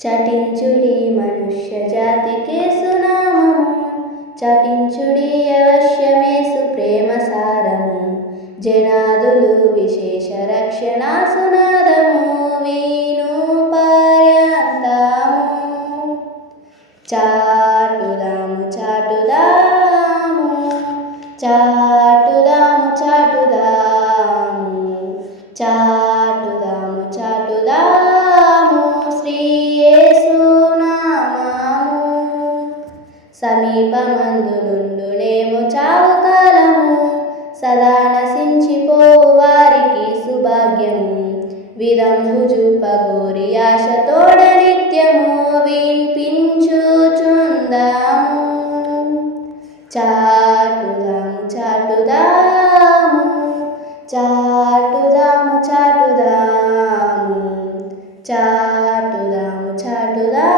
చటించుడి మనుష్య జాతికే సునామము, చటించుడి అవశ్యమేసు ప్రేమ సారము. జనాదులు విశేష రక్షణ సునాదము, వీను పర్యంతము. చాటుదాము చాటుదాము, చాటుదాము చాటుదాము, చాటుదాము చాటుదాము శ్రీ యేసు నామము. సమీపమందు నుండునేమో చావు కాలము, సదా నశించిపోవు వారికి సుభాగ్యము. విరంబు చూపగోరి ఆశతోడ నిత్యము, వినిపించుచుందాము. చాటుదాము చాటుదాము, చాటుదాము చాటుదాము, చాటుదాము చాటుదాము.